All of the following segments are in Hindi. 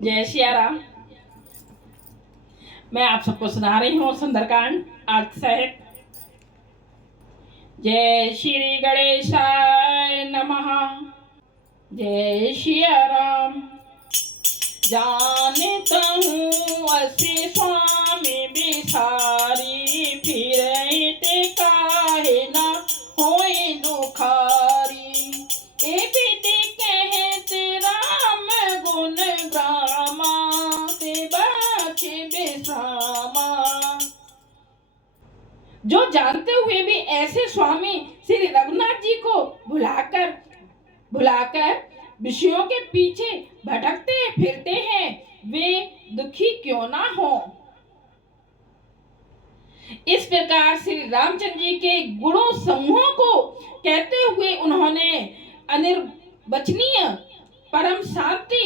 जय सिया राम। मैं आप सबको सुना रही हूँ सुंदरकांड अर्थ सहित। जय श्री गणेशाय नमः। जय सिया राम। जानता हूँ असी स्वामी बिसारी, फिर काहे ना होए दुखारी। ए विधि कहते राम गुण गामा, से बाके बेसामा। जो जानते हुए भी ऐसे स्वामी श्री रघुनाथ जी को भुलाकर विषयों के पीछे भटकते फिरते हैं, वे दुखी क्यों ना हो। इस प्रकार श्री रामचंद्र जी के गुणों समूहों को कहते हुए उन्होंने अनिर्वचनीय परम शांति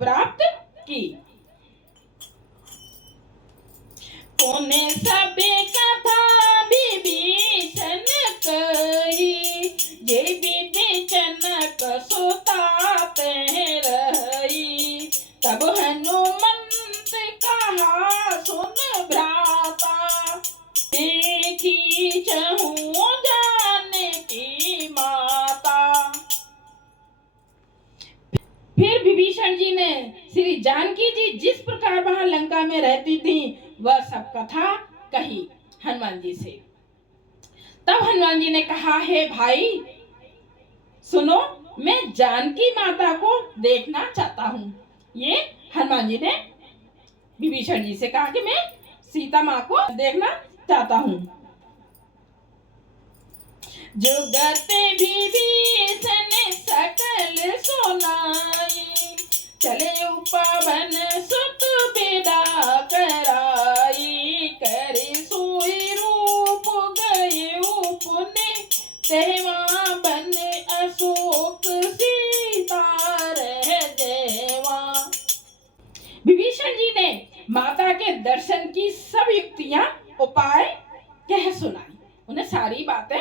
प्राप्त की। पुण्य सबे कथा विभीषण कही, जे विधि जनक सुतात रही। तब हनुमंत कहा सुन भ्राता, देखी चहूँ जानकी माता। फिर विभीषण जी ने श्री जानकी जी जिस प्रकार वहां लंका में रहती थी वह सब कथा कही हनुमान जी से। तब हनुमान जी ने कहा, हे भाई सुनो, मैं जानकी माता को देखना चाहता हूँ। ये हनुमान जी ने विभीषण जी से कहा कि मैं सीता माँ को देखना चाहता हूँ। जुगत विभीषण सकल सुनाई, चले उपवन सुत बिदा कराई। करे सोई रूप गए पुण्य, तेवा बन अशोक सीता रह जेवा। विभीषण जी ने माता के दर्शन की सब युक्तियां उपाय कह सुनाई, उन्हें सारी बातें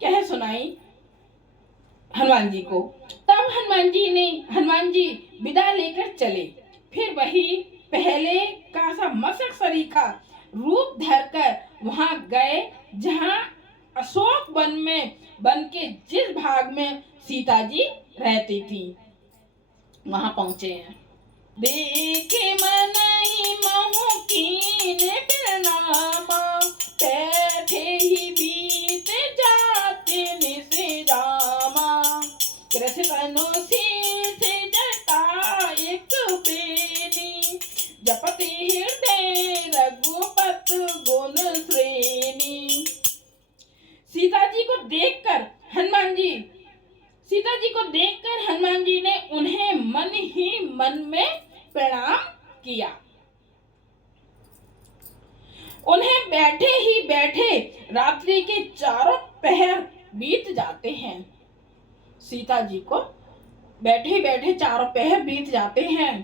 कह सुनाई हनुमान जी को। तब हनुमान जी विदा लेकर चले। फिर वही पहले का सा मशक सरीखा रूप धरकर वहां गए जहां अशोक वन के जिस भाग में सीता जी रहती थी वहां पहुंचे हैं। देखे मन ही महु कीन प्रणामा, बैठे ही बीत जाते निस रामा। कृष्ण तनु शीस जटा एक बेनी, जपति हृदय रघुपत गुण श्रेणी। सीता जी को देखकर हनुमान जी ने उन्हें मन ही मन में प्रणाम किया। उन्हें बैठे ही बैठे रात्रि के चारों पहर बीत जाते हैं। सीता जी को बैठे बैठे चारों पहर बीत जाते हैं।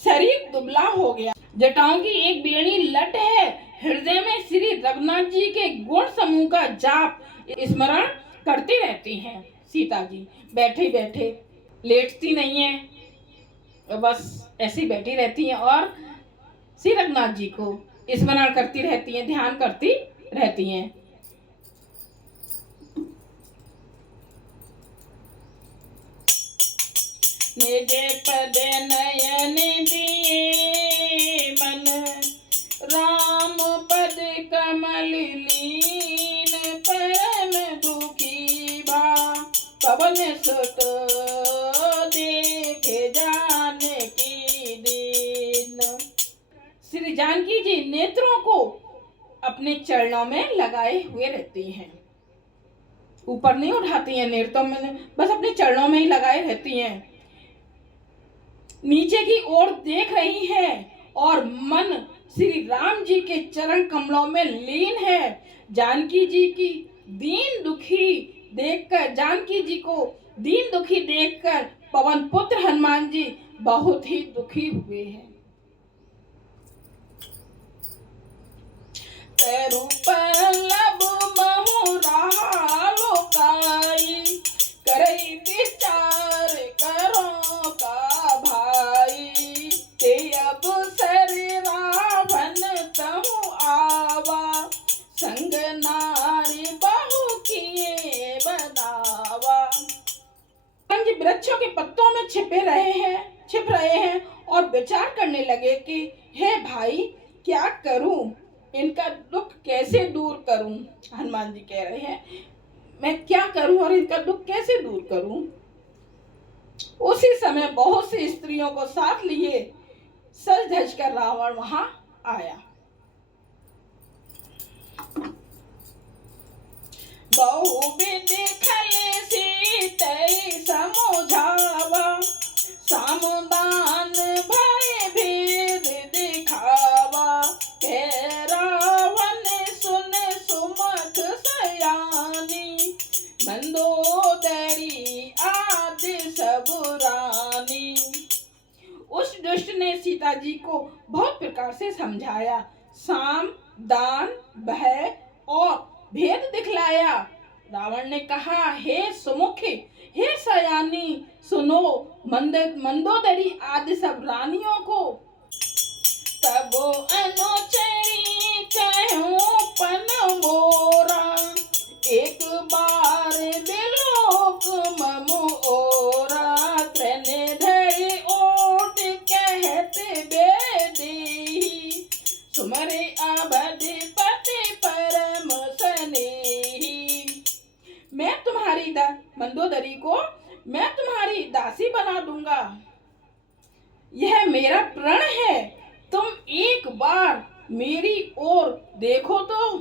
शरीर दुबला हो गया, जटाओं की एक बेणी लट है। हृदय में श्री रघुनाथ जी के गुण समूह का जाप स्मरण करती रहती हैं। सीता जी बैठे बैठे लेटती नहीं है, बस ऐसी बैठी रहती हैं और श्री रघुनाथ जी को स्मरण करती रहती हैं, ध्यान करती रहती हैं। निजे पद नयन दिए मन, राम पद कमल लीन। परम दुखी भा पवन सुत, देखे जानकी दीन। श्री जानकी जी नेत्रों को अपने चरणों में लगाए हुए रहती हैं, ऊपर नहीं उठाती हैं नेत्रों में, बस अपने चरणों में ही लगाए रहती हैं। नीचे की ओर देख रही है और मन श्री राम जी के चरण कमलों में लीन है। जानकी जी को दीन दुखी देखकर पवन पुत्र हनुमान जी बहुत ही दुखी हुए हैं। पल्लव महु रहा लोकाई, करई विचार करो का भाई। ते अवसर रावण तहु आवा, संग नारी बहु किए बनावा। जी वृक्षों के पत्तों में छिप रहे हैं और विचार करने लगे कि हे भाई क्या करूं, इनका दुख कैसे दूर करूं। हनुमान जी कह रहे हैं मैं क्या करूं और इनका दुख कैसे दूर करूं। उसी समय बहुत सी स्त्रियों को साथ लिए सज धज कर रावण वहां आया। बहुविधि खल सीतै समझावा, सामदान भय भेद दिखावा। कह रावण सुन सुमख सयानी, मंदोदरी आदि सब रानी। उस दुष्ट ने सीता जी को बहुत प्रकार से समझाया, साम दान भय और भेद दिखलाया। रावण ने कहा हे सुमुखी, हे सयानी, सुनो मंदोदरी आदि सब रानियों को। तब अनुचरी कहूं पन मोरा, एक बार बिलोक मम ओरा। तृण धरि ओट कहत बेदेही, सुमरे अवधिपति परम स्नेही। मैं तुम्हारी मंदोदरी को मैं तुम्हारी दासी बना दूंगा, यह मेरा प्रण है। तुम एक बार मेरी ओर देखो तो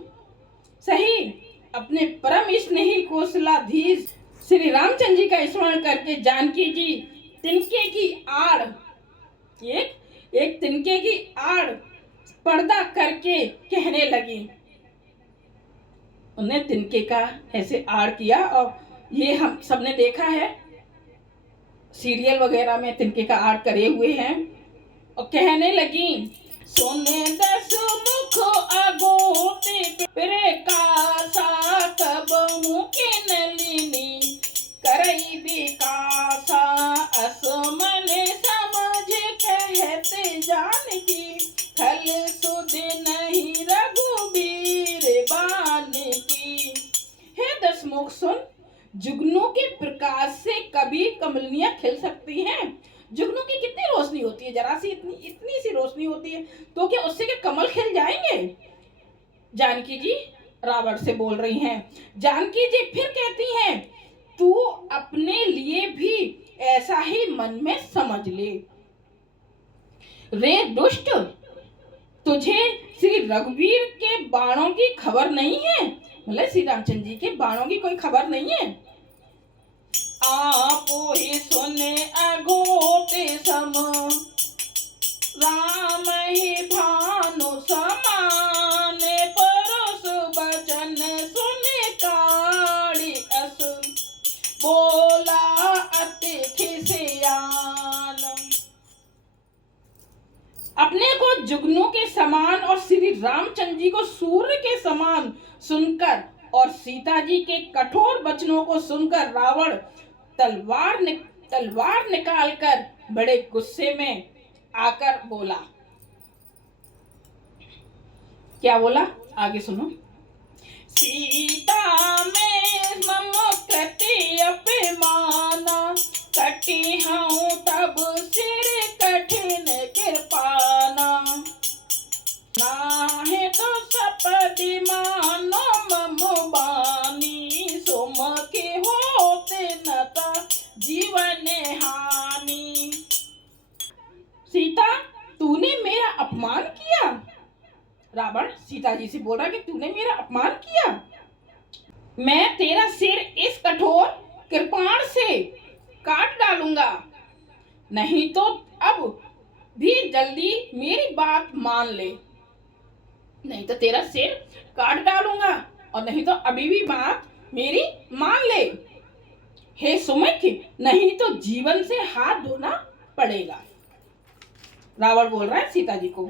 सही। अपने परम स्नेही कौशलाधीश श्री रामचंद्र जी का स्मरण करके जानकी जी तिनके की आड़ एक तिनके की आड़ पर्दा करके कहने लगी। उन्होंने तिनके का ऐसे आड़ किया और ये हम सबने देखा है सीरियल वगैरह में तिनके का आड़ करे हुए हैं। और कहने लगी सोने 10 मुख अगोते प्रकाशा, कब मुके नलिनी करई विकासा। असमन समझ कहत जानकी, खल सुध नहीं रघुबीर बान की। हे 10 मुख सुन, जुगनू के प्रकाश से कभी कमलियां खिल सकती हैं। जुगनू की कितनी रोशनी होती है, जरा सी इतनी सी रोशनी होती है, तो क्या उससे के कमल खिल जाएंगे। जानकी जी रावण से बोल रही हैं। जानकी जी फिर कहती हैं तू अपने लिए भी ऐसा ही मन में समझ ले। रे दुष्ट, तुझे श्री रघुवीर के बाणों की खबर नहीं है, मतलब श्री रामचंद्र जी के बाणों की कोई खबर नहीं है। आपो ही सुने अघोटे सम, राम ही भानु समान। परोस बचन सुने काड़ी अस, बोला अति खिसियान। अपने को जुगनू के समान और श्री रामचंद्र जी को सूर्य के समान सुनकर और सीता जी के कठोर वचनों को सुनकर रावण तलवार निकालकर बड़े गुस्से में आकर बोला। क्या बोला आगे सुनो। सीता में मम कृति अभिमाना, कटी हूँ तब सिर कठिन कृपाना। नाहे तो सपदि मानो मम बानी, सुम के होते नता जीवन हानि। सीता तूने मेरा अपमान किया। रावण सीता जी से बोल रहा कि तूने मेरा अपमान किया। मैं तेरा सिर इस कठोर कृपाण से काट डालूंगा, नहीं तो अब भी जल्दी मेरी बात मान ले। नहीं तो तेरा सिर काट डालूंगा और नहीं तो अभी भी बात मेरी मान ले। हे सुमुख, नहीं तो जीवन से हाथ धोना पड़ेगा। रावण बोल रहा है सीता जी को।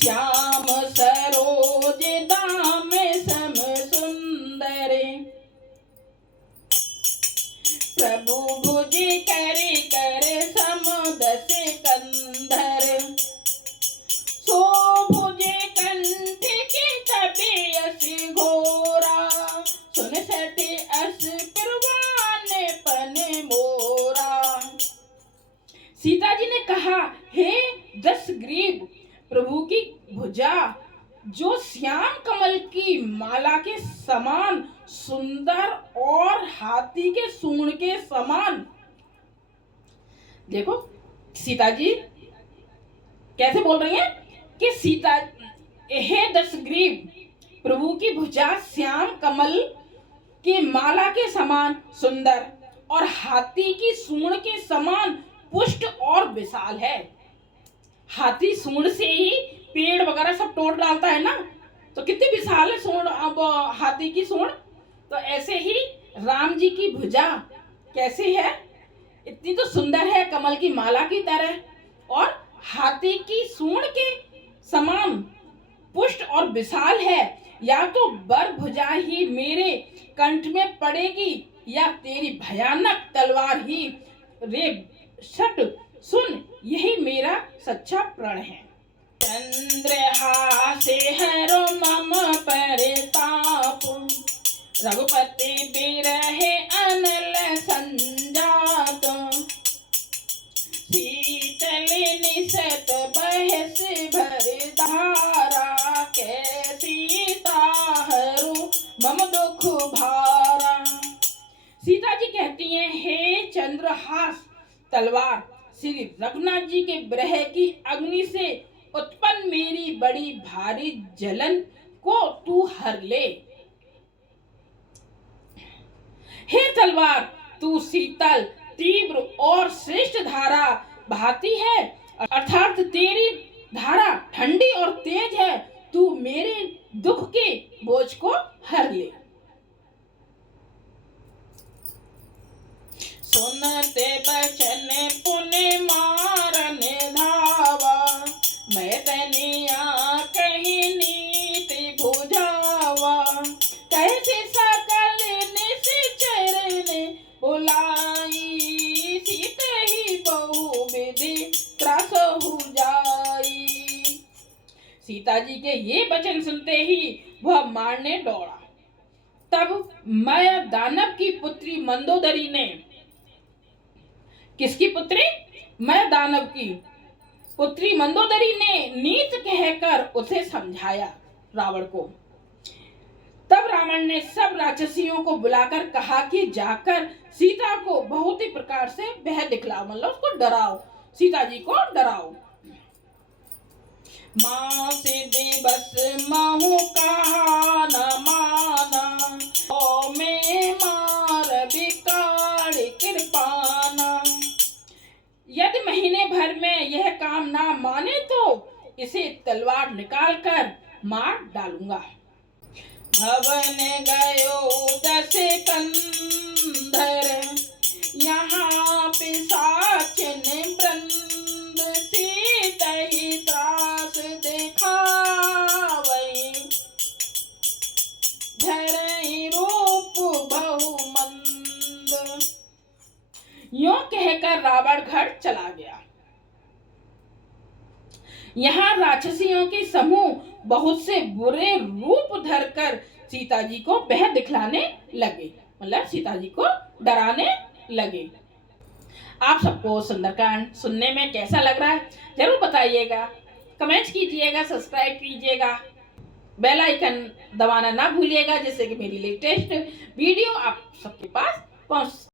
श्याम सरोज दाम सम सुंदर, प्रभु भुज कर कर सम 10 कंधर। हे दशग्रीव, प्रभु की भुजा जो श्याम कमल की माला के समान सुंदर और हाथी के सूंड के समान। देखो सीता जी कैसे बोल रही हैं कि सीता, हे दशग्रीव, प्रभु की भुजा श्याम कमल की माला के समान सुंदर और हाथी की सूंड के समान पुष्ट और विशाल है। हाथी सूंड से ही पेड़ वगैरह सब तोड़ डालता है ना, तो कितनी विशाल है सूंड, अब हाथी की सूंड। तो ऐसे ही राम जी की भुजा कैसे है, इतनी तो सुंदर है कमल की माला की तरह, और हाथी की सूंड के समान पुष्ट और विशाल है। या तो बर भुजा ही मेरे कंठ में पड़ेगी या तेरी भयानक तलवार ही रे शट सुन, यही मेरा सच्चा प्रण है। चंद्रहासे हरो मम परिताप, रघुपति बिरहे अनल संजात, शीतल निशत बहस भर धारा, कैसी ताहरू मम दुख भारा। सीता जी कहती हैं, हे चंद्रहास तलवार, श्री रघुनाथ जी के विरह की अग्नि से उत्पन्न मेरी बड़ी भारी जलन को तू हर ले। हे तलवार, तू शीतल तीव्र और श्रेष्ठ धारा बहाती है, अर्थात तेरी धारा ठंडी और तेज है, तू मेरे दुख के बोझ को हर ले। सुनते बचन पुण्य मारन धावा, मैं तनिया कहीं नीति बुझावा, कैसे सकल निश्चरण बुलाई, सीत ही बहु विधि त्रास हो जाई। सीता जी के ये वचन सुनते ही वह मारने दौड़ा। तब माया दानव की पुत्री मंदोदरी ने, किसकी पुत्री? मैं दानव की पुत्री मंदोदरी ने नीत कहकर उसे समझाया रावण को। तब रावण ने सब राक्षसियों को बुलाकर कहा कि जाकर सीता को बहुत ही प्रकार से वह दिखलाओ, मतलब उसको डराओ, सीता जी को डराओ। मां से दिवस महु कहा न माना, ओ में मार बिकार कृपाना, यदि महीने भर में यह काम ना माने तो इसे तलवार निकाल कर मार डालूंगा। भवन गयो दस कंधर, यहाँ पिशाचिन वृंद, सीता ही त्रास दिखावई, धरई रूप बहुमंद। यों कहकर रावण घर चला गया। यहाँ राक्षसियों के समूह बहुत से बुरे रूप धरकर सीता जी को वह दिखलाने लगे, मतलब सीता जी को डराने लगे। आप सबको सुंदरकांड सुनने में कैसा लग रहा है जरूर बताइएगा, कमेंट कीजिएगा, सब्सक्राइब कीजिएगा, बेल आइकन दबाना ना भूलिएगा, जिससे कि मेरी लेटेस्ट वीडियो आप सबके पास पहुंच